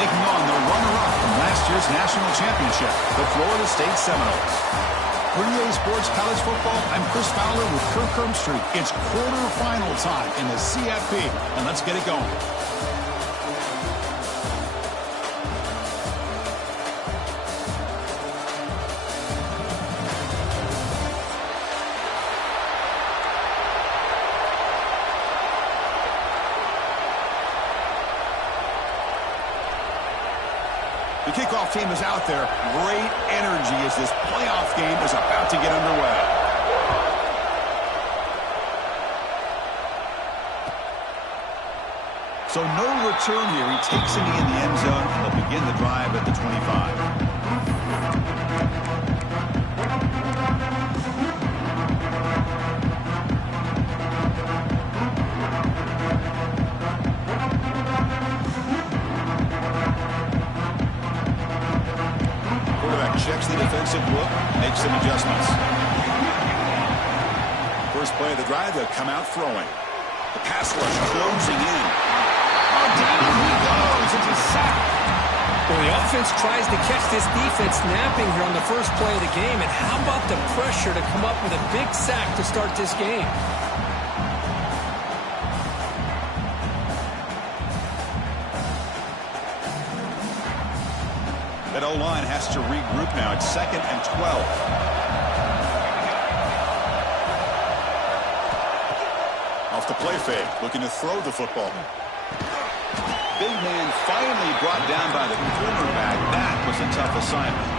taking on the runner-up from last year's national championship, the Florida State Seminoles. For EA Sports College Football, I'm Chris Fowler with Kirk Herbstreit. It's quarterfinal time in the CFP, and let's get it going. The kickoff team is out there. Great energy as this playoff game is about to get underway. So no return here. He takes it in the end zone, and they'll begin the drive at the 25. Checks the defensive look, makes some adjustments. First play of the drive, they'll come out throwing. The pass rush closing in. Oh, down he goes. It's a sack. Well, the offense tries to catch this defense napping here on the first play of the game. And how about the pressure to come up with a big sack to start this game? That O-line has to regroup now. It's 2nd and 12. Off the play fake, looking to throw the football. Big man finally brought down by the cornerback. That was a tough assignment.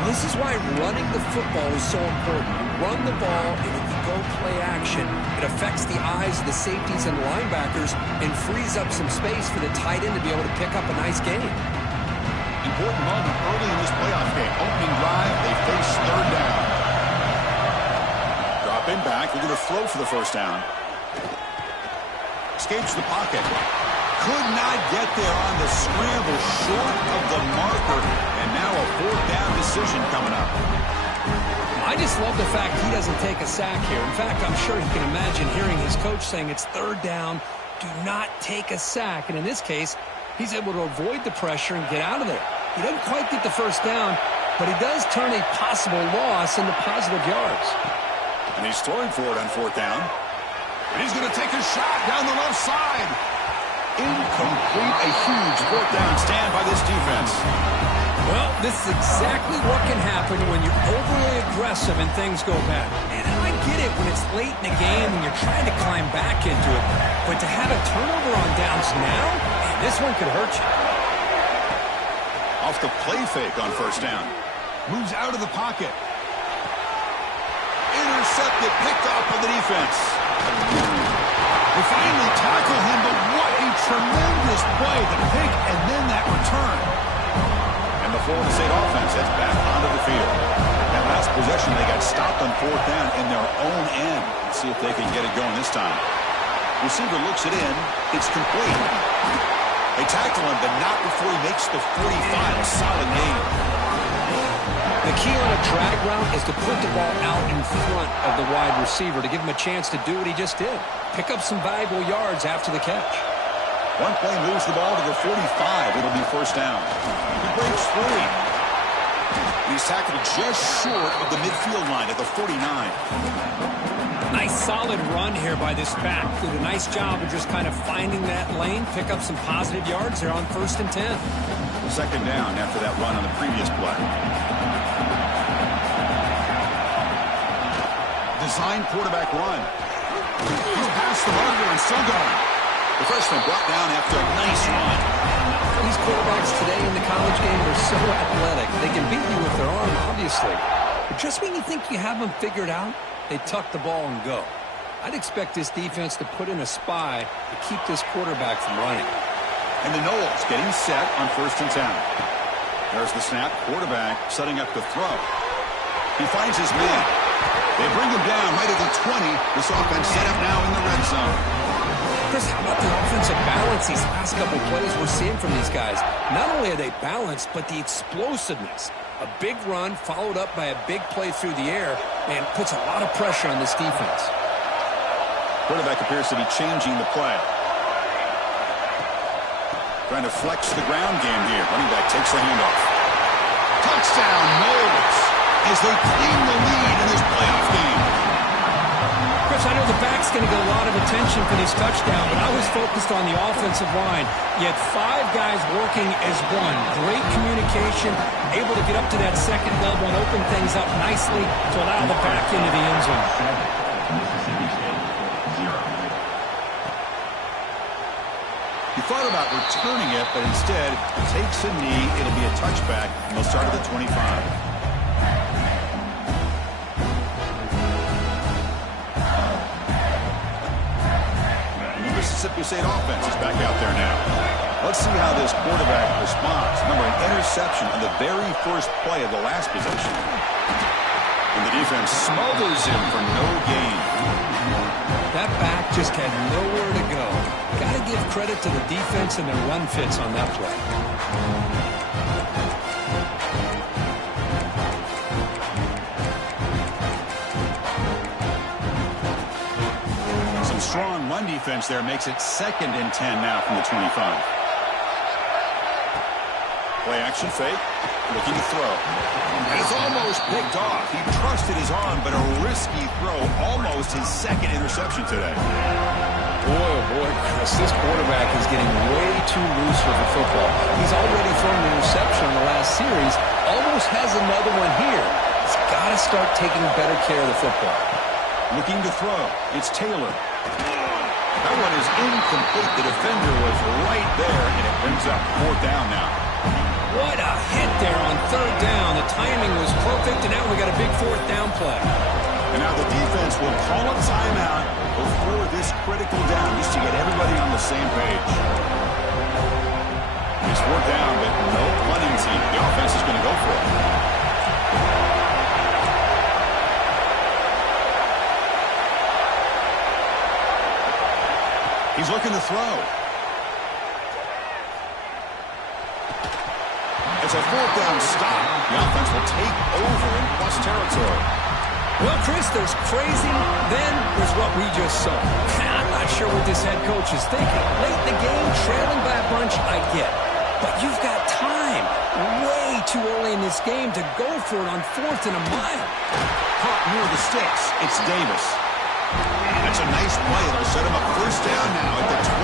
Well, this is why running the football is so important. You run the ball, and if you go play action, it affects the eyes of the safeties and the linebackers and frees up some space for the tight end to be able to pick up a nice game. Important moment early in this playoff game. Opening drive, they face 3rd down. Dropping back, they're going to throw for the first down. Escapes the pocket. Could not get there on the scramble, short of the marker. And now a 4th down decision coming up. I just love the fact he doesn't take a sack here. In fact, I'm sure he can imagine hearing his coach saying it's 3rd down, do not take a sack. And in this case, he's able to avoid the pressure and get out of there. He doesn't quite get the first down, but he does turn a possible loss into positive yards. And he's throwing for it on 4th down. And he's going to take a shot down the left side. Incomplete. A huge 4th down stand by this defense. Well, this is exactly what can happen when you're overly aggressive and things go bad. And I get it when it's late in the game and you're trying to climb back into it. But to have a turnover on downs now, man, this one could hurt you. Off the play fake on 1st down. Moves out of the pocket. Intercepted, picked off by the defense. They finally tackle him, but what a tremendous play. The pick and then that return. And the Florida State offense heads back onto the field. That last possession, they got stopped on 4th down in their own end. Let's see if they can get it going this time. Receiver looks it in. It's complete. They tackle him, but not before he makes the 45. A solid game. The key on a drag route is to put the ball out in front of the wide receiver to give him a chance to do what he just did. Pick up some valuable yards after the catch. One play moves the ball to the 45. It'll be 1st down. He breaks free. He's tackled just short of the midfield line at the 49. Nice solid run here by this back. Did a nice job of just kind of finding that lane, pick up some positive yards there on 1st and 10. 2nd down after that run on the previous play. Design quarterback run. He's past the marker and still going. The freshman brought down after a nice run. These quarterbacks today in the college game are so athletic. They can beat you with their arm, obviously. But just when you think you have them figured out, they tuck the ball and go. I'd expect this defense to put in a spy to keep this quarterback from running. And the Noles getting set on 1st and 10. There's the snap. Quarterback setting up the throw. He finds his man. They bring him down right at the 20. This offense set up now in the red zone. Chris, how about the offensive balance these last couple plays we're seeing from these guys? Not only are they balanced, but the explosiveness. A big run followed up by a big play through the air and puts a lot of pressure on this defense. Quarterback appears to be changing the play. Trying to flex the ground game here. Running back takes the handoff. Touchdown, Knowles, as they claim the lead in this playoff game. Chris, I know the back's going to get a lot of attention for this touchdown, but I was focused on the offensive line. You had 5 guys working as one. Great communication, able to get up to that second level and open things up nicely to allow the back into the end zone. He thought about returning it, but instead takes a knee. It'll be a touchback, and they'll start at the 25. The Mississippi State offense is back out there now. Let's see how this quarterback responds. Remember, an interception on the very first play of the last possession. And the defense smothers him for no gain. That back just had nowhere to go. Got to give credit to the defense and their run fits on that play. Some strong run defense there makes it 2nd and 10 now from the 25. Play action fake. Looking to throw. And it's almost picked off. He trusted his arm, but a risky throw. Almost his 2nd interception today. Boy, oh boy, Chris, this quarterback is getting way too loose with the football. He's already thrown an interception in the last series. Almost has another one here. He's got to start taking better care of the football. Looking to throw. It's Taylor. That one is incomplete. The defender was right there, and it brings up 4th down now. What a hit there on 3rd down. The timing was perfect, and now we got a big 4th down play. And now the defense will call a timeout before this critical down, just to get everybody on the same page. It's 4th down, but no punting team. The offense is going to go for it. He's looking to throw. It's a 4th down stop. The offense will take over in plus territory. Well, Chris, there's crazy, then there's what we just saw. I'm not sure what this head coach is thinking. Late in the game, trailing by a bunch, I get. But you've got time. Way too early in this game to go for it on 4th and a mile. Caught near the sticks. It's Davis. That's a nice play. It'll set him up 1st down now at the 12.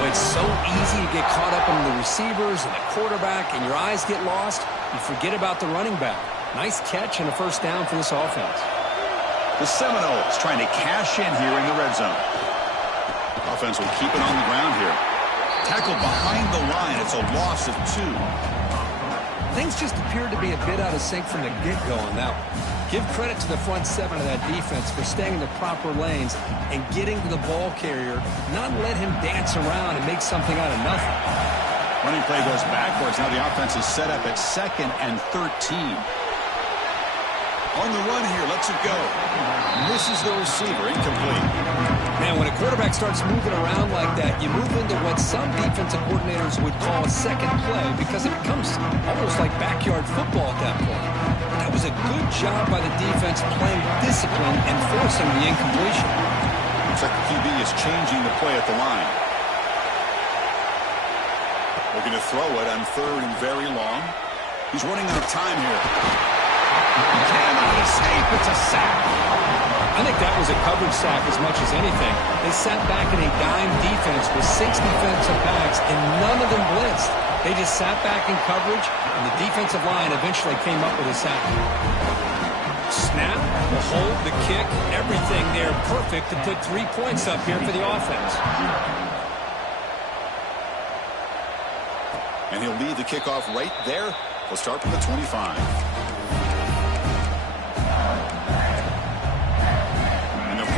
Well, it's so easy to get caught up in the receivers and the quarterback, and your eyes get lost. You forget about the running back. Nice catch and a 1st down for this offense. The Seminoles trying to cash in here in the red zone. Offense will keep it on the ground here. Tackled behind the line. It's a loss of 2. Things just appeared to be a bit out of sync from the get-go on that one. Give credit to the front 7 of that defense for staying in the proper lanes and getting to the ball carrier, not let him dance around and make something out of nothing. Running play goes backwards. Now the offense is set up at 2nd and 13. On the run here, lets it go. Misses the receiver, incomplete. Man, when a quarterback starts moving around like that, you move into what some defensive coordinators would call a second play because it becomes almost like backyard football at that point. But that was a good job by the defense playing discipline and forcing the incompletion. Looks like the QB is changing the play at the line. Looking to throw it on 3rd and very long. He's running out of time here. Cannot escape. It's a sack. I think that was a coverage sack as much as anything. They sat back in a dime defense with 6 defensive backs, and none of them blitzed. They just sat back in coverage, and the defensive line eventually came up with a sack. Snap, the hold, the kick, everything there perfect to put 3 points up here for the offense. And he'll lead the kickoff right there. We'll start from the 25.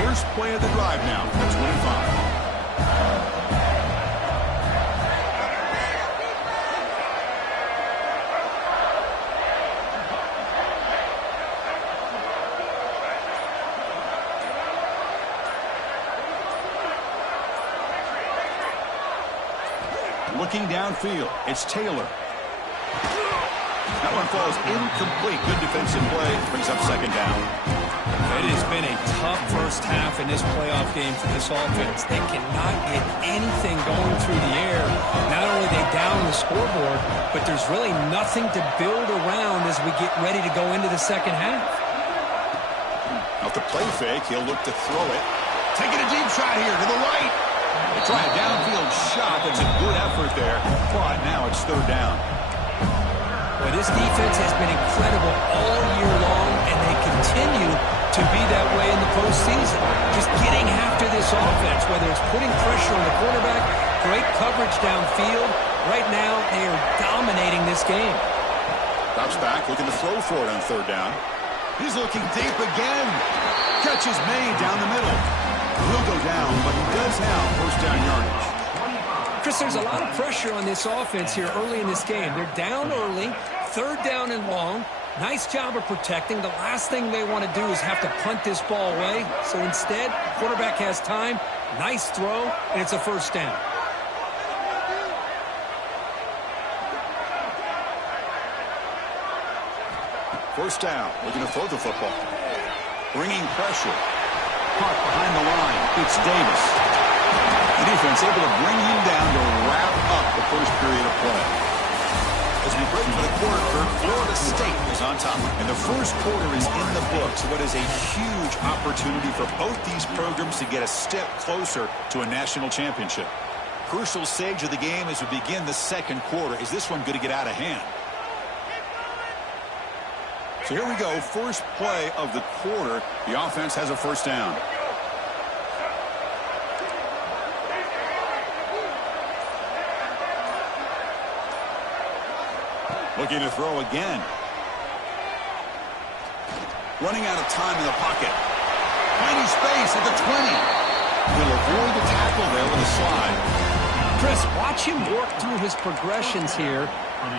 First play of the drive now at 25. Looking downfield, it's Taylor. That one falls incomplete. Good defensive play. Brings up 2nd down. It has been a tough first half in this playoff game for this offense. They cannot get anything going through the air. scoreboard, but there's really nothing to build around as we get ready to go into the second half. Off the play fake, he'll look to throw it. Taking a deep shot here to the right. They try a downfield shot. That's a good effort there, but now it's third down. Well, this defense has been incredible all year long, and they continue to be that way in the postseason. Just getting after this offense, whether it's putting pressure on the quarterback, great coverage downfield. Right now, they are dominating this game. Drops back, looking to throw for it on third down. He's looking deep again. Catch is made down the middle. He'll go down, but he does have first down yardage. Chris, there's a lot of pressure on this offense here early in this game. They're down early, third down and long. Nice job of protecting. The last thing they want to do is have to punt this ball away. So instead, quarterback has time. Nice throw, and it's a first down. First down, looking to throw the football. Bringing pressure. Caught behind the line. It's Davis. The defense able to bring him down to wrap up the first period of play. As we break for the quarter, Kirk, Florida State is on top. And the first quarter is in the books. What is a huge opportunity for both these programs to get a step closer to a national championship. Crucial stage of the game as we begin the second quarter. Is this one going to get out of hand? So here we go, first play of the quarter. The offense has a first down. Looking to throw again. Running out of time in the pocket. Finding space at the 20. He'll avoid the tackle there with a slide. Chris, watch him work through his progressions here.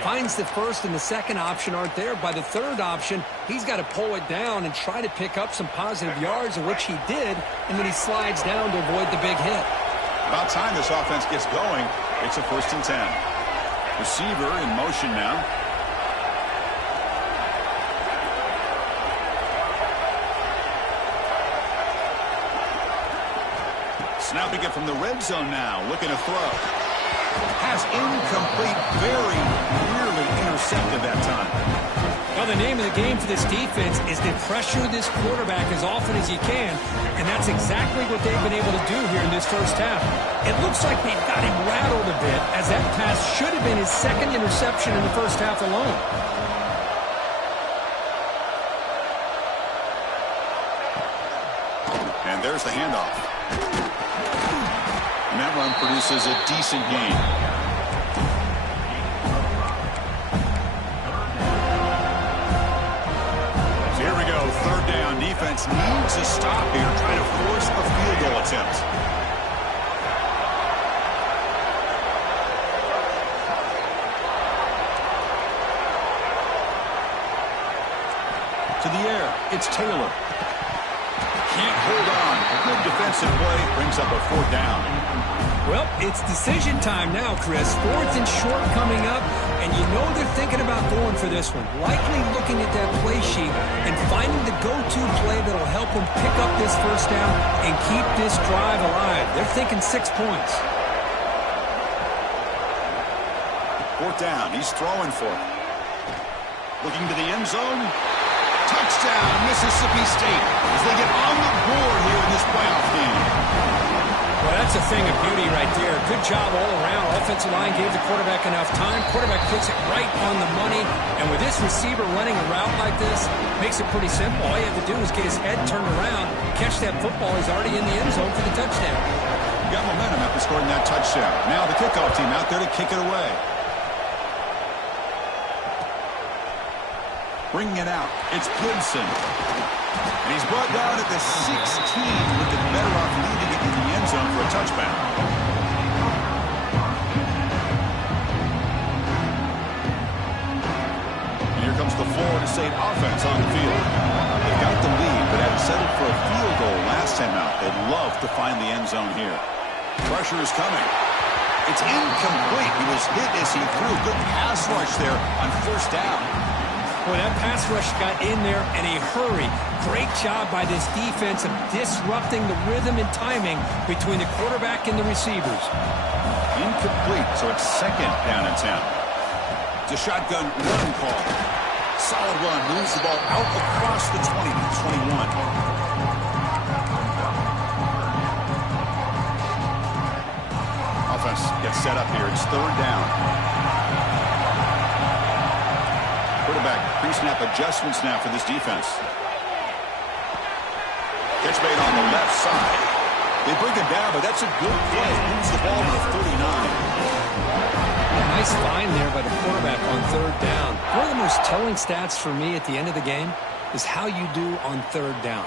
Finds the first and the second option aren't there. By the third option, he's got to pull it down and try to pick up some positive yards, which he did, and then he slides down to avoid the big hit. About time this offense gets going. It's a 1st and 10. Receiver in motion now. Snapping it from the red zone now, looking to throw. Pass incomplete, very nearly intercepted that time. Well, the name of the game for this defense is to pressure this quarterback as often as you can, and that's exactly what they've been able to do here in this first half. It looks like they've got him rattled a bit, as that pass should have been his second interception in the first half alone. And there's the handoff. And that run produces a decent gain. So here we go, third down. Defense needs a stop here, trying to force a field goal attempt. To the air, it's Taylor. Can't hold on. A good defensive play brings up a fourth down. Well, it's decision time now, Chris. 4th and short coming up, and you know they're thinking about going for this one. Likely looking at that play sheet and finding the go-to play that'll help them pick up this first down and keep this drive alive. They're thinking 6 points. 4th down. He's throwing for it. Looking to the end zone. Touchdown, Mississippi State, as they get on the board here in this playoff game. Well, that's a thing of beauty right there. Good job all around. Offensive line gave the quarterback enough time. Quarterback puts it right on the money. And with this receiver running a route like this, makes it pretty simple. All you have to do is get his head turned around, catch that football. He's already in the end zone for the touchdown. Got momentum after scoring that touchdown. Now the kickoff team out there to kick it away. Bringing it out, it's Gibson. And he's brought down at the 16, looking better off leaving it in the end zone for a touchback. And here comes the Florida State offense on the field. They've got the lead, but had settled for a field goal last time out. They'd love to find the end zone here. Pressure is coming. It's incomplete. He was hit as he threw. Good pass rush there on first down. Boy, that pass rush got in there in a hurry. Great job by this defense of disrupting the rhythm and timing between the quarterback and the receivers. Incomplete, so it's second down and 10. It's a shotgun run call. Solid run, moves the ball out across the 20 to 21. Offense gets set up here. It's third down. Quarterback pre-snap adjustments now for this defense. Catch made on the left side. They bring it down, but that's a good play. Moves the ball to the 39. Nice find there by the quarterback on third down. One of the most telling stats for me at the end of the game is how you do on third down.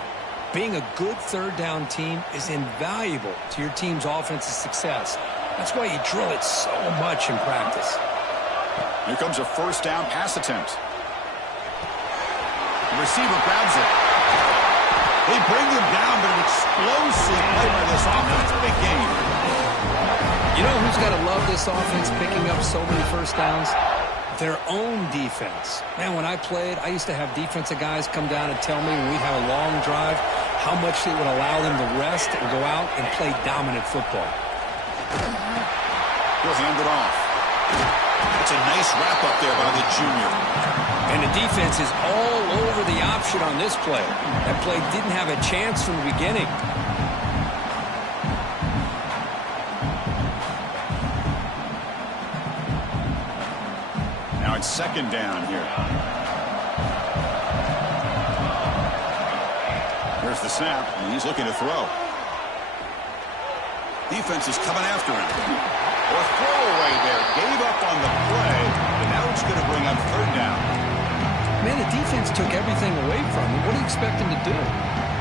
Being a good third down team is invaluable to your team's offensive success. That's why you drill it so much in practice. Here comes a first down pass attempt. The receiver grabs it. They bring him down, but an explosive play by this offense. Big game. You know who's got to love this offense picking up so many first downs? Their own defense. Man, when I played, I used to have defensive guys come down and tell me when we'd have a long drive how much it would allow them to rest and go out and play dominant football. He'll hand it off. That's a nice wrap-up there by the junior. And the defense is all over the option on this play. That play didn't have a chance from the beginning. Now it's second down here. Here's the snap, and he's looking to throw. Defense is coming after him. Or throwaway there. Gave up on the play, and now it's going to bring up third down. Man, the defense took everything away from him. What do you expect him to do?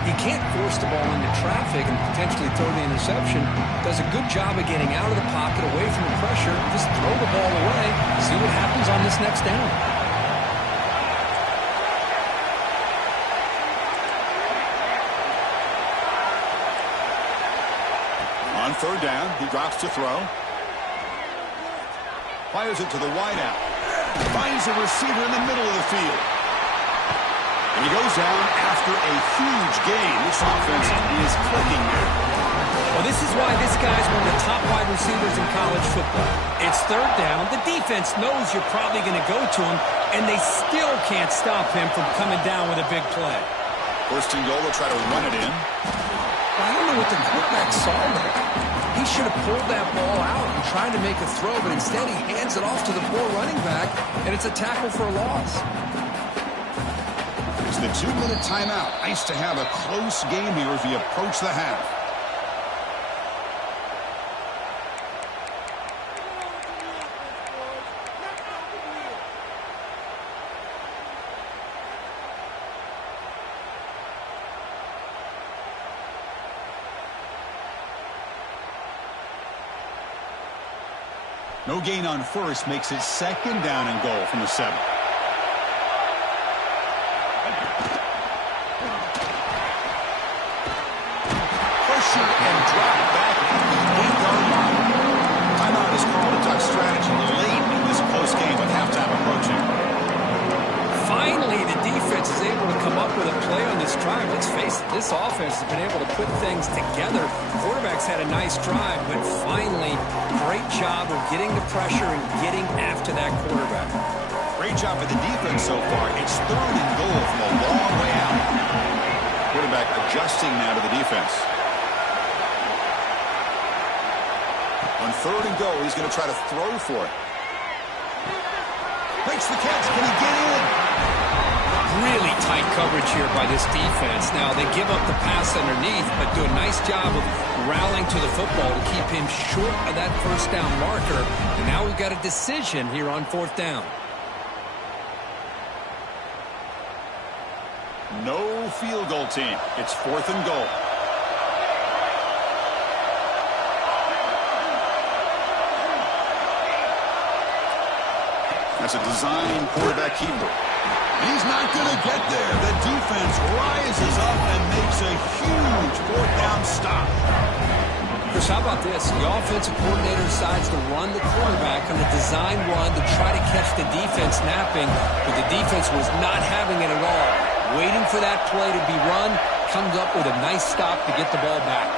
He can't force the ball into traffic and potentially throw the interception. Does a good job of getting out of the pocket, away from the pressure. Just throw the ball away. See what happens on this next down. On third down, he drops to throw. Fires it to the wideout. Finds a receiver in the middle of the field. And he goes down after a huge gain. This offense is clicking there. Well, this is why this guy's one of the top wide receivers in college football. It's third down. The defense knows you're probably going to go to him, and they still can't stop him from coming down with a big play. First and goal, they'll try to run it in. I don't know what the quarterback saw there. He should have pulled that ball out and tried to make a throw, but instead he hands it off to the poor running back, and it's a tackle for a loss. It's the 2-minute timeout. Nice to have a close game here as we approach the half. No gain on first makes it second down and goal from the 7. Pressure and drop back at the 8-yard line. Timeout is called to talk strategy late in this close game with halftime approaching. Finally, the defense is able to come up with a play on this drive. Let's face it, this offense has been able to put things together. Quarterback's had a nice drive, but finally, great job of getting the pressure and getting after that quarterback. Great job by the defense so far. It's third and goal from a long way out. Quarterback adjusting now to the defense. On third and goal, he's going to try to throw for it. Makes the catch. Can he get in? Really tight coverage here by this defense. Now, they give up the pass underneath, but do a nice job of rallying to the football to keep him short of that first down marker. And now we've got a decision here on fourth down. No field goal team. It's fourth and goal. That's a design quarterback keeper. He's not going to get there. The defense rises up and makes a huge fourth down stop. Chris, how about this? The offensive coordinator decides to run the quarterback on a design run to try to catch the defense napping, but the defense was not having it at all. Waiting for that play to be run, comes up with a nice stop to get the ball back.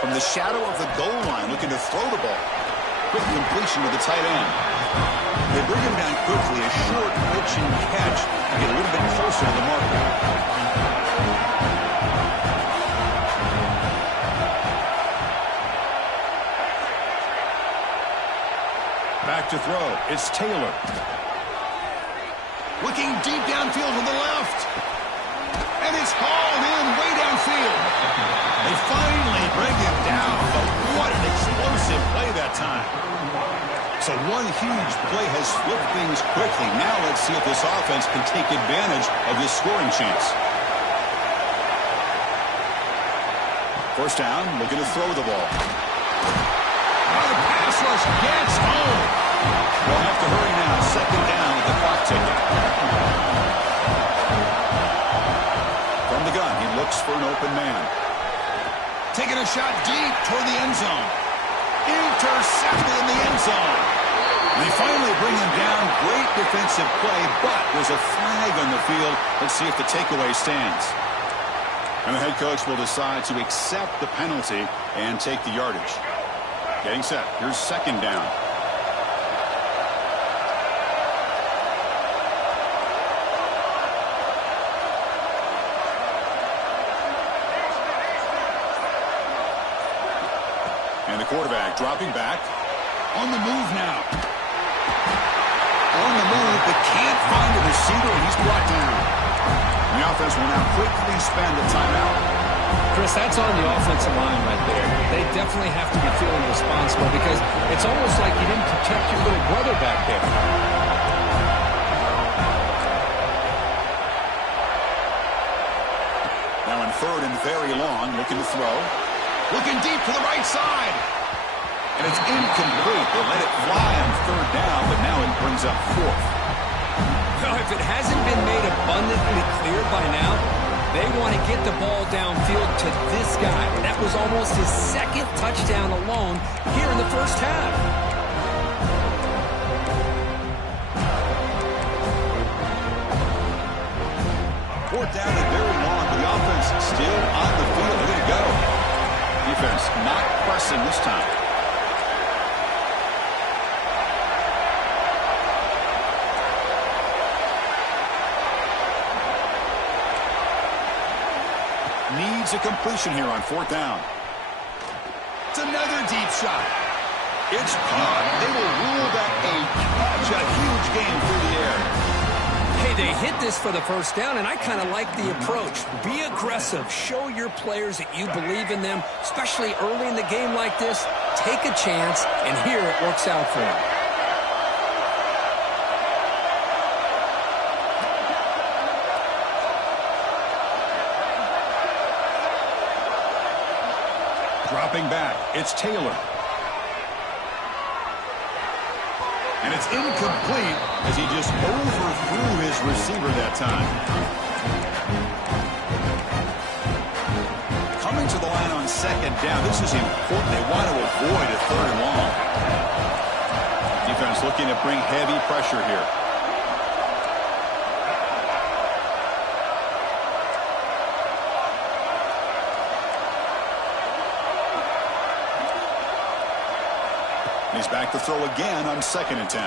From the shadow of the goal line, looking to throw the ball. Quick completion to the tight end. They bring him down quickly, a short pitch and catch to get a little bit closer to the marker. Back to throw. It's Taylor. Looking deep downfield to the left. And it's hauled in way downfield. They finally bring him down, but what an explosive play that time. So one huge play has flipped things quickly. Now let's see if this offense can take advantage of this scoring chance. First down, looking to throw the ball. Oh, the pass rush gets home. They'll have to hurry now. Second down with the clock ticking. From the gun, he looks for an open man. Taking a shot deep toward the end zone. Intercepted in the end zone. They finally bring him down. Great defensive play, but there's a flag on the field. Let's see if the takeaway stands. And the head coach will decide to accept the penalty and take the yardage. Getting set. Here's second down. And the quarterback dropping back. On the move now. On the move, but can't find a receiver, and he's brought down. And the offense will now quickly spend a timeout. Chris, that's on the offensive line right there. They definitely have to be feeling responsible because it's almost like you didn't protect your little brother back there. Now in third and very long, looking to throw. Looking deep to the right side. And it's incomplete. They let it fly on third down, but now it brings up fourth. Now, if it hasn't been made abundantly clear by now, they want to get the ball downfield to this guy. That was almost his second touchdown alone here in the first half. Fourth down and very long. The offense still on the field. Way to go. Defense not pressing this time. Needs a completion here on fourth down. It's another deep shot. It's caught. They will rule that a catch. A huge game through the air. Hey, they hit this for the first down, and I kind of like the approach. Be aggressive. Show your players that you believe in them, especially early in the game like this. Take a chance, and here it works out for them. Dropping back, it's Taylor. And it's incomplete as he just overthrew his receiver that time. Coming to the line on second down. This is important. They want to avoid a third and long. Defense looking to bring heavy pressure here. He's back to throw again on 2nd and 10.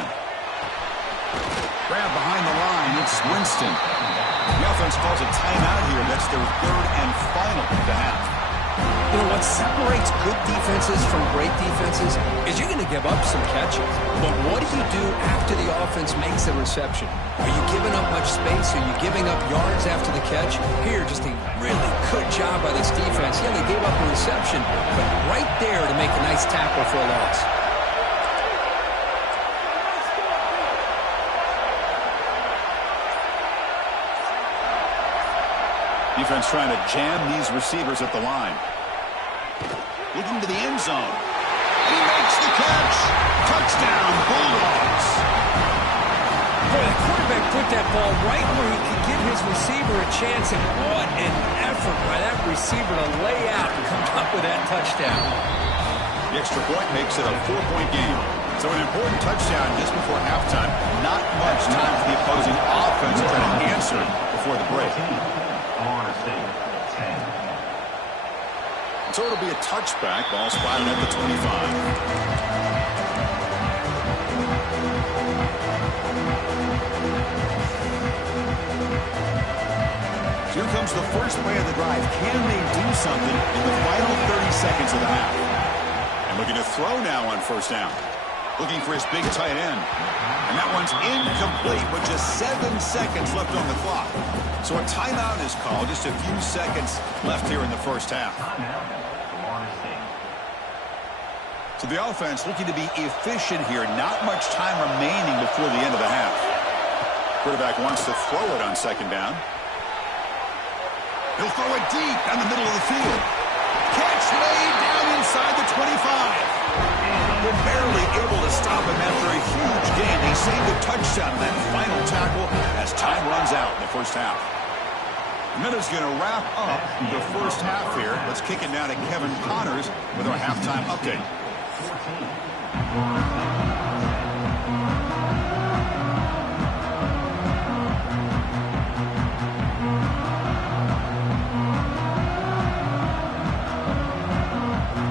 Grab behind the line. It's Winston. The offense calls a timeout here. That's their third and final of the half. You know, what separates good defenses from great defenses is you're going to give up some catches. But what do you do after the offense makes a reception? Are you giving up much space? Are you giving up yards after the catch? Here, just a really good job by this defense. Yeah, they gave up a reception, but right there to make a nice tackle for a loss. Defense trying to jam these receivers at the line. Looking to the end zone. And he makes the catch. Touchdown, Bulldogs. Boy, the quarterback put that ball right where he could give his receiver a chance, and what an effort by that receiver to lay out and come up with that touchdown. The extra point makes it a 4-point game. So an important touchdown just before halftime. Not much time for the opposing offense to try to answer before the break. So it'll be a touchback. Ball spotted at the 25. Here comes the first play of the drive. Can they do something in the final 30 seconds of the half? And looking to throw now on first down. Looking for his big tight end. And that one's incomplete with just 7 seconds left on the clock. So a timeout is called. Just a few seconds left here in the first half. So the offense looking to be efficient here. Not much time remaining before the end of the half. Quarterback wants to throw it on second down. He'll throw it deep down the middle of the field. Catch made down inside the 25. They're barely able to stop him after a huge gain. They saved a touchdown in that final tackle as time runs out in the first half. And that is going to wrap up the first half here. Let's kick it now to Kevin Connors with our halftime update.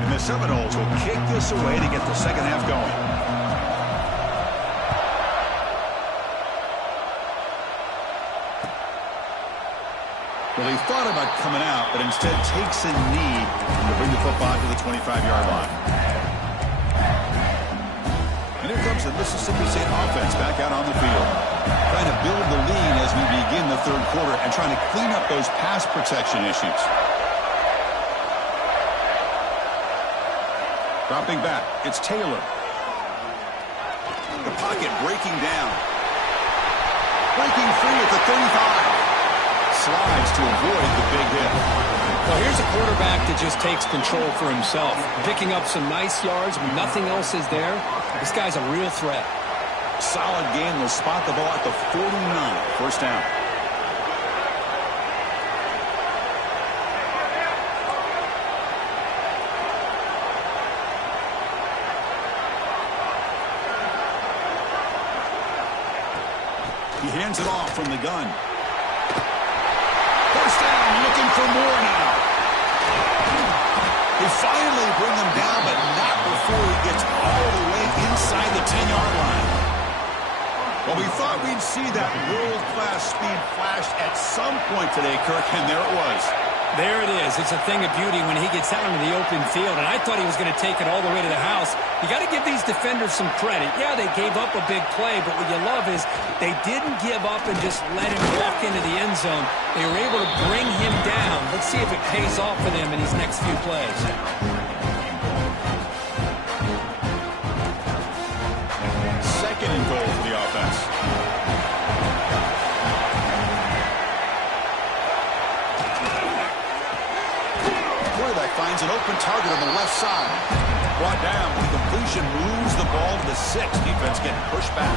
The Seminoles will kick this away to get the second half going. Well, he thought about coming out, but instead takes a knee to bring the football to the 25-yard line. And here comes the Mississippi State offense back out on the field. Trying to build the lead as we begin the third quarter and trying to clean up those pass protection issues. Dropping back, it's Taylor. The pocket breaking down. Breaking free at the 35. Slides to avoid the big hit. Well, here's a quarterback that just takes control for himself. Picking up some nice yards when nothing else is there. This guy's a real threat. Solid game. Will spot the ball at the 49. First down. He hands it off from the gun. First down, looking for more now. They finally bring him down, but not before he gets all the way inside the 10-yard line. Well, we thought we'd see that world-class speed flash at some point today, Kirk, and there it was. There it is. It's a thing of beauty when he gets out into the open field, and I thought he was going to take it all the way to the house. You got to give these defenders some credit. Yeah, they gave up a big play, but what you love is they didn't give up and just let him walk into the end zone. They were able to bring him down. Let's see if it pays off for them in these next few plays. Second and goal for the offense. Quarterback finds an open target on the left side. Brought down. The completion moves the ball to the 6. Defense getting pushed back.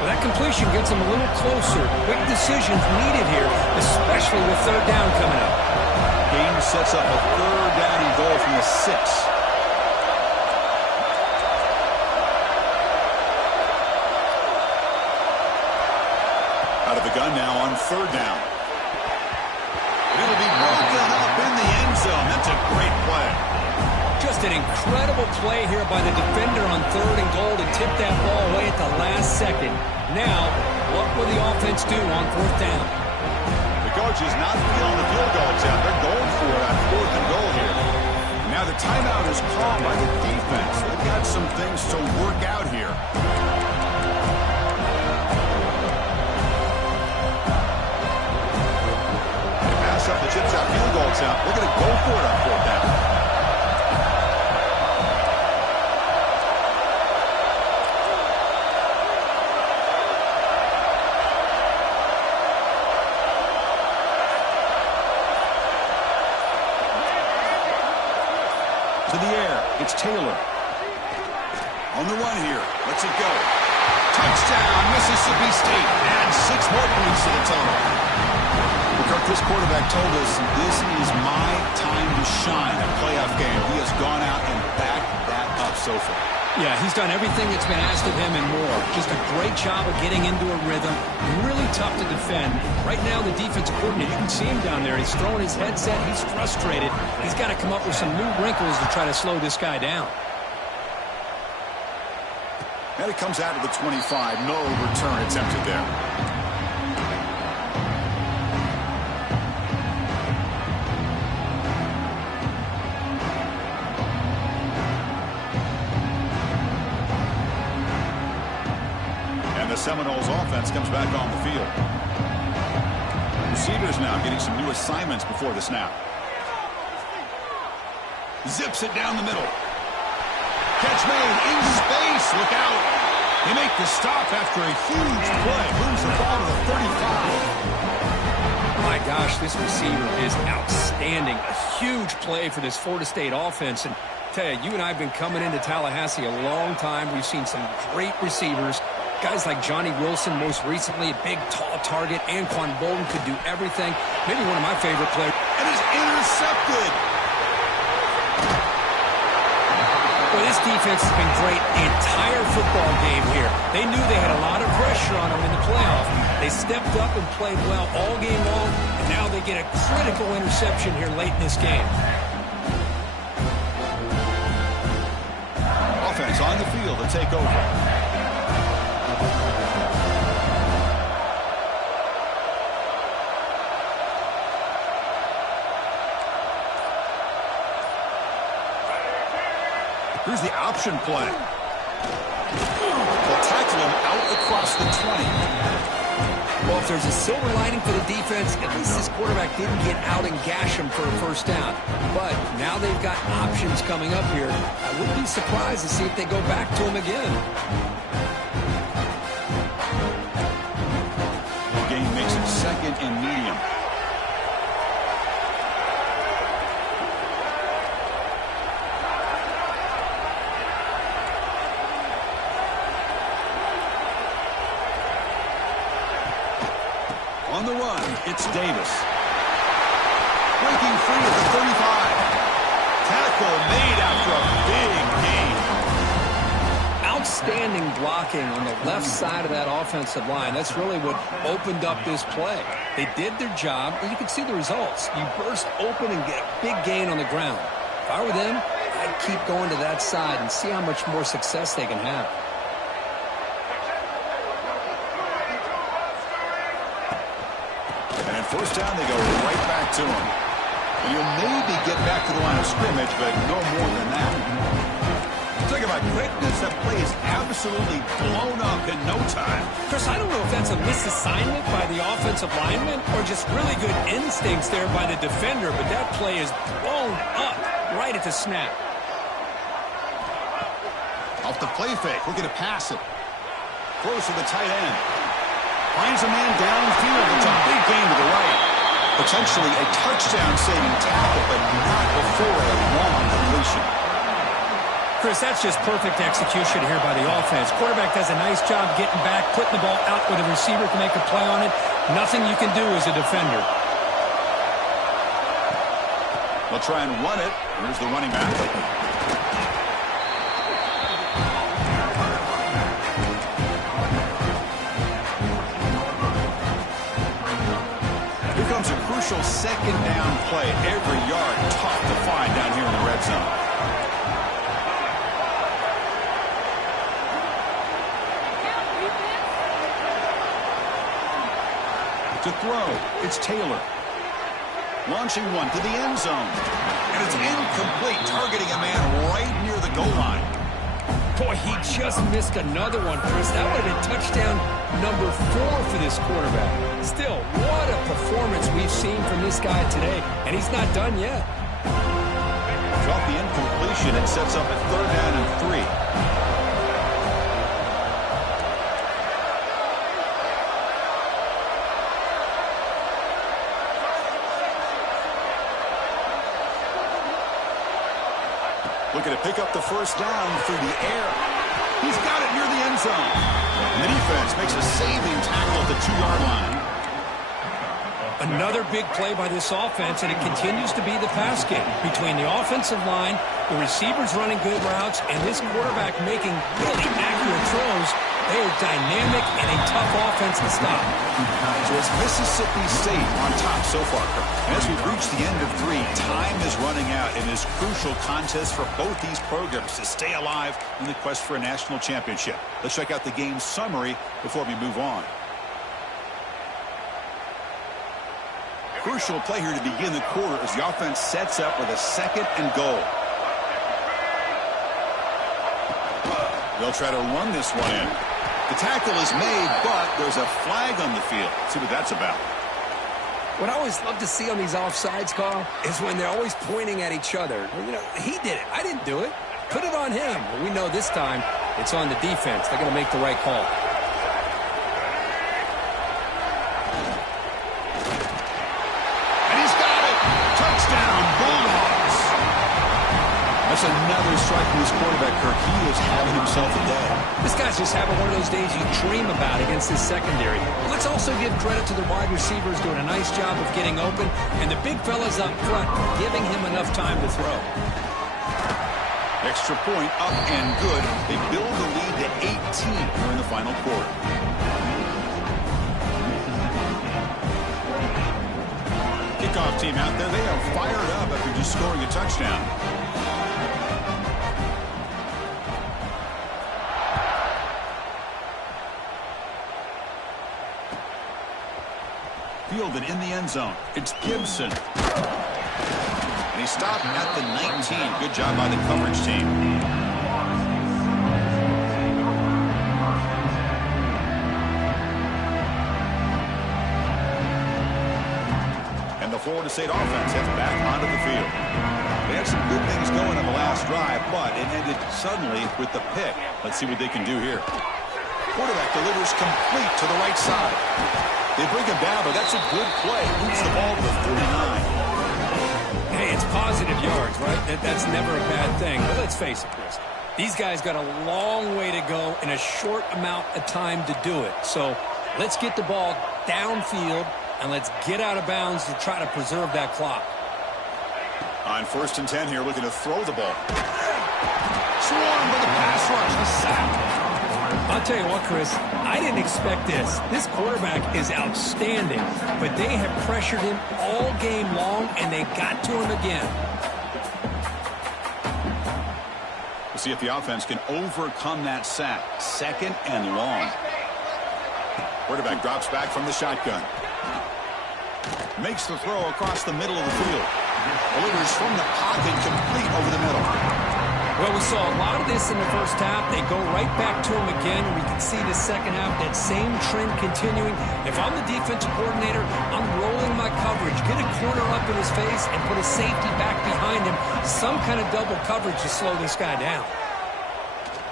Well, that completion gets him a little closer. Quick decisions needed here, especially with third down coming up. Game sets up a third down and goal from the 6. Out of the gun now on third down. It'll be broken up in the end zone. That's a great play. Just an incredible play here by the defender on third and goal to tip that ball away at the last second. Now, what will the offense do on fourth down? The coach is not feeling the field goal attempt. They're going for it on fourth and goal here. Now the timeout is called by the defense. They've got some things to work out here. They pass up the chip shot field goal attempt. They're going to go for it on fourth down. To the air, it's Taylor. On the run here, lets it go. Touchdown, Mississippi State. And 6 more points to the total. Well, Kirk, this quarterback told us this is my time to shine, a playoff game. He has gone out and backed that up so far. Yeah, he's done everything that's been asked of him and more. Just a great job of getting into a rhythm. Really tough to defend. Right now, the defensive coordinator, you can see him down there. He's throwing his headset. He's frustrated. He's got to come up with some new wrinkles to try to slow this guy down. And it comes out of the 25. No return attempted there. The Seminoles offense comes back on the field. Receivers now getting some new assignments before the snap. Zips it down the middle. Catch made in space. Look out. They make the stop after a huge play. Moves the ball to the 35. My gosh, this receiver is outstanding. A huge play for this Florida State offense. And I tell you, you and I have been coming into Tallahassee a long time. We've seen some great receivers. Guys like Johnny Wilson, most recently, a big, tall target. Anquan Bolden could do everything. Maybe one of my favorite players. And is intercepted. Well, this defense has been great the entire football game here. They knew they had a lot of pressure on them in the playoff. They stepped up and played well all game long, and now they get a critical interception here late in this game. Offense on the field to take over. Here's the option play. They'll tackle him out across the 20. Well, if there's a silver lining for the defense, at least this quarterback didn't get out and gash him for a first down. But now they've got options coming up here. I wouldn't be surprised to see if they go back to him again. The game makes it 2nd and medium. On the run, it's Davis. Breaking free at the 35. Tackle made after a big gain. Outstanding blocking on the left side of that offensive line. That's really what opened up this play. They did their job, and you can see the results. You burst open and get a big gain on the ground. If I were them, I'd keep going to that side and see how much more success they can have. And at first down, they go right back to him. And you'll maybe get back to the line of scrimmage, but no more than that. Talk about quickness, that play is absolutely blown up in no time. Chris, I don't know if that's a misassignment by the offensive lineman or just really good instincts there by the defender, but that play is blown up right at the snap. Off the play fake, looking to pass it. Close to the tight end. Finds a man downfield. It's a big gain to the right. Potentially a touchdown-saving tackle, but not before a long completion. Chris, that's just perfect execution here by the offense. Quarterback does a nice job getting back, putting the ball out where the receiver can make a play on it. Nothing you can do as a defender. They'll try and run it. Here's the running back. Here comes a crucial 2nd down play. Every yard tough to find down here in the red zone. To throw, it's Taylor. Launching one to the end zone. And it's incomplete, targeting a man right near the goal line. Boy, he just missed another one, Chris. That would have been touchdown number 4 for this quarterback. Still, what a performance we've seen from this guy today. And he's not done yet. Drop the incompletion and sets up a 3rd down and 3. Looking to pick up the first down through the air. He's got it near the end zone. And the defense makes a saving tackle at the 2-yard line. Another big play by this offense, and it continues to be the pass game. Between the offensive line, the receivers running good routes, and this quarterback making really accurate throws, they are dynamic and a tough offense to stop. So it's Mississippi State on top so far. And as we've reached the end of 3, time is running out in this crucial contest for both these programs to stay alive in the quest for a national championship. Let's check out the game summary before we move on. Crucial play here to begin the quarter as the offense sets up with a 2nd and goal. They'll try to run this one in. The tackle is made, but there's a flag on the field. Let's see what that's about. What I always love to see on these offsides, Carl, is when they're always pointing at each other. You know, he did it. I didn't do it. Put it on him. Well, we know this time it's on the defense. They're going to make the right call. That's another strike from this quarterback, Kirk. He is having himself a day. This guy's just having one of those days you dream about against his secondary. Let's also give credit to the wide receivers doing a nice job of getting open, and the big fellas up front giving him enough time to throw. Extra point up and good. They build the lead to 18 here in the final quarter. Kickoff team out there. They are fired up after just scoring a touchdown. Fielded in the end zone. It's Gibson. And he stopped at the 19. Good job by the coverage team. And the Florida State offense heads back onto the field. They had some good things going on the last drive, but it ended suddenly with the pick. Let's see what they can do here. Quarterback delivers complete to the right side. They bring him down, but that's a good play. Moves the ball to the 39. Hey, it's positive yards, right? That's never a bad thing. But let's face it, Chris. These guys got a long way to go in a short amount of time to do it. So let's get the ball downfield, and let's get out of bounds to try to preserve that clock. On 1st and 10 here, looking to throw the ball. Swarmed with a pass rush, a sack. I'll tell you what, Chris, I didn't expect this. This quarterback is outstanding, but they have pressured him all game long, and they got to him again. We'll see if the offense can overcome that sack. 2nd and long. Quarterback drops back from the shotgun. Makes the throw across the middle of the field. Delivers from the pocket, complete over the middle. Well, we saw a lot of this in the first half. They go right back to him again. We can see the second half, that same trend continuing. If I'm the defensive coordinator, I'm rolling my coverage. Get a corner up in his face and put a safety back behind him. Some kind of double coverage to slow this guy down.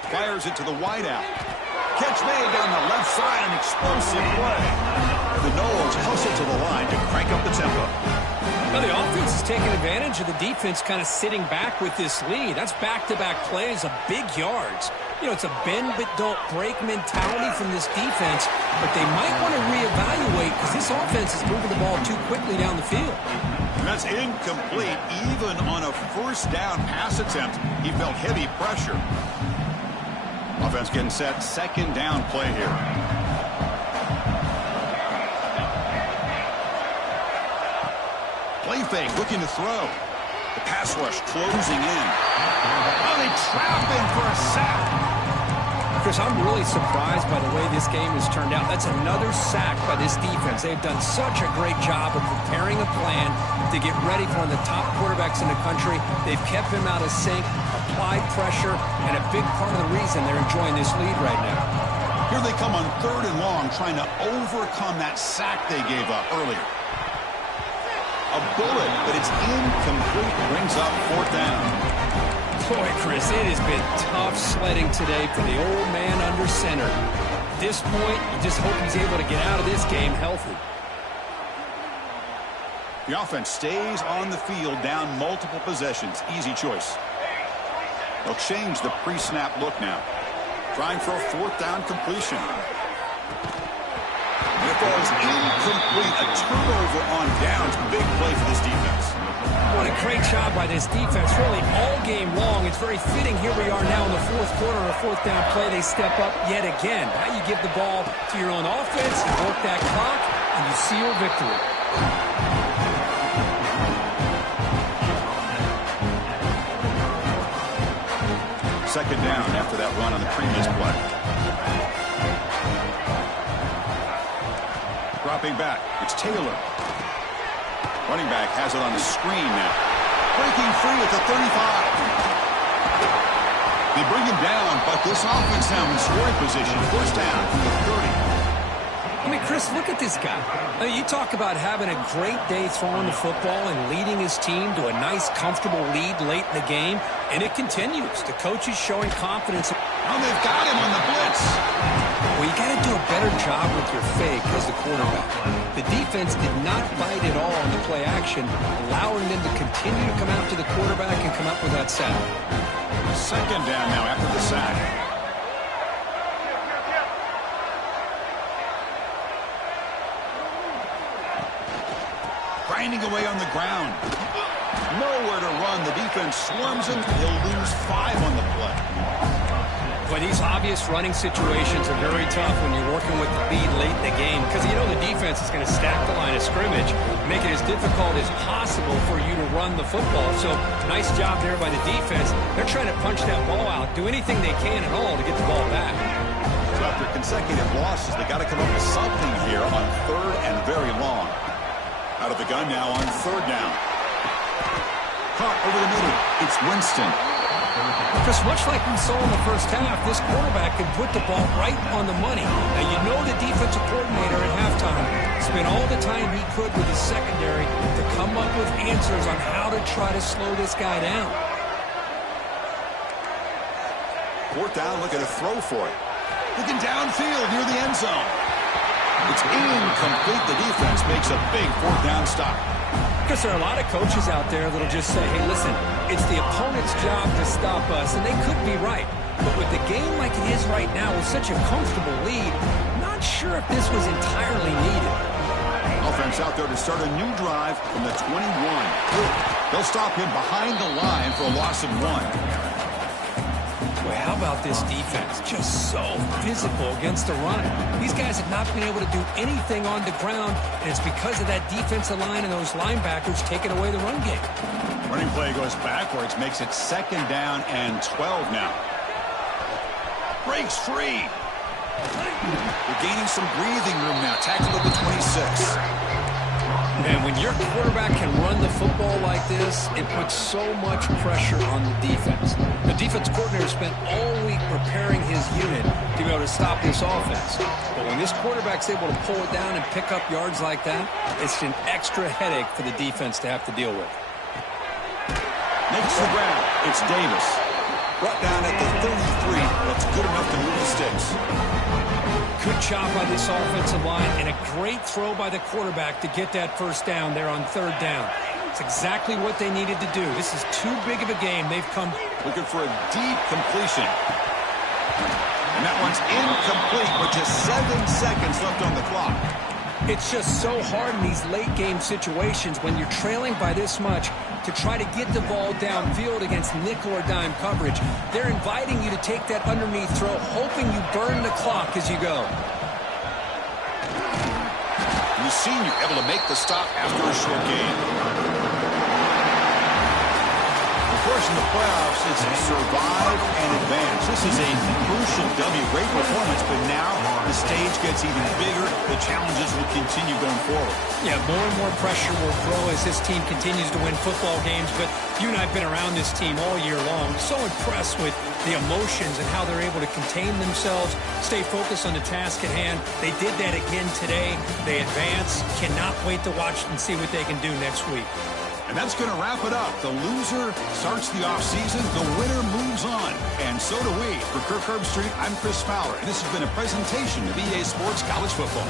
Fires it to the wideout. Catch made down the left side, an explosive play. The Noles hustle to the line to crank up the tempo. Well, the offense is taking advantage of the defense kind of sitting back with this lead. That's back-to-back plays of big yards. You know, it's a bend-but-don't-break mentality from this defense, but they might want to reevaluate because this offense is moving the ball too quickly down the field. And that's incomplete. Even on a 1st down pass attempt, he felt heavy pressure. Offense getting set. 2nd down play here. Play fake, looking to throw. The pass rush closing in. Oh, they trap him for a sack. Chris, I'm really surprised by the way this game has turned out. That's another sack by this defense. They've done such a great job of preparing a plan to get ready for one of the top quarterbacks in the country. They've kept him out of sync, applied pressure, and a big part of the reason they're enjoying this lead right now. Here they come on 3rd and long, trying to overcome that sack they gave up earlier. A bullet, but it's incomplete. Brings up 4th down. Boy, Chris, it has been tough sledding today for the old man under center. At this point, you just hope he's able to get out of this game healthy. The offense stays on the field, down multiple possessions. Easy choice. They'll change the pre-snap look now. Trying for a fourth down completion. It falls incomplete. A turnover on downs. Big play for this defense. What a great job by this defense, really all game long. It's very fitting. Here we are now in the fourth quarter, a fourth down play. They step up yet again. Now you give the ball to your own offense, you work that clock, and you seal victory. Second down after that run on the previous play. Dropping back, it's Taylor. Running back has it on the screen now. Breaking free at the 35. They bring him down, but this offense now in scoring position. First down from the 30. I mean, Chris, look at this guy. I mean, you talk about having a great day throwing the football and leading his team to a nice, comfortable lead late in the game, and it continues. The coach is showing confidence. Oh, they've got him on the blitz. Well, you got to do a better job with your fake as the quarterback. The defense did not bite at all on the play action, allowing them to continue to come after the quarterback and come up with that sack. Second down now after the sack. Grinding away on the ground. Nowhere to run. The defense swarms him. He'll lose 5 on the play. Well, these obvious running situations are very tough when you're working with the lead late in the game because you know the defense is going to stack the line of scrimmage, make it as difficult as possible for you to run the football. So, nice job there by the defense. They're trying to punch that ball out, do anything they can at all to get the ball back. So after consecutive losses, they got to come up with something here on third and very long. Out of the gun now on third down. Caught over the middle. It's Winston. Just much like we saw in the first half, this quarterback can put the ball right on the money. Now, you know the defensive coordinator at halftime spent all the time he could with his secondary to come up with answers on how to try to slow this guy down. Fourth down, looking to throw for it. Looking downfield near the end zone. It's incomplete. The defense makes a big fourth down stop. Because there are a lot of coaches out there that'll just say, hey, listen, it's the opponent's job to stop us, and they could be right. But with the game like it is right now with such a comfortable lead, not sure if this was entirely needed. Offense out there to start a new drive from the 21. They'll stop him behind the line for a loss of 1. Boy, how about this defense? Just so physical against the run. These guys have not been able to do anything on the ground, and it's because of that defensive line and those linebackers taking away the run game. Running play goes backwards, makes it second down and 12 now. Breaks free. They're gaining some breathing room now. Tackled at the 26. Man, when your quarterback can run the football like this, it puts so much pressure on the defense. The defense coordinator spent all week preparing his unit to be able to stop this offense. But when this quarterback's able to pull it down and pick up yards like that, it's an extra headache for the defense to have to deal with. Makes the ground. It's Davis. Brought down at the 33. That's good enough to move the sticks. Good job by this offensive line and a great throw by the quarterback to get that first down there on third down. It's exactly what they needed to do. This is too big of a game. They've come looking for a deep completion. And that one's incomplete with just 7 seconds left on the clock. It's just so hard in these late game situations when you're trailing by this much to try to get the ball downfield against nickel or dime coverage. They're inviting you to take that underneath throw, hoping you burn the clock as you go. The senior able to make the stop after a short game. Of course, in the playoffs, it's survive and advance. This is a crucial W. Great performance, but now the stage gets even bigger. The challenges will continue going forward. Yeah, more and more pressure will grow as this team continues to win football games, but you and I have been around this team all year long. So impressed with the emotions and how they're able to contain themselves, stay focused on the task at hand. They did that again today. They advance. Cannot wait to watch and see what they can do next week. And that's going to wrap it up. The loser starts the offseason. The winner moves on. And so do we. For Kirk Herbstreit, I'm Chris Fowler. And this has been a presentation of EA Sports College Football.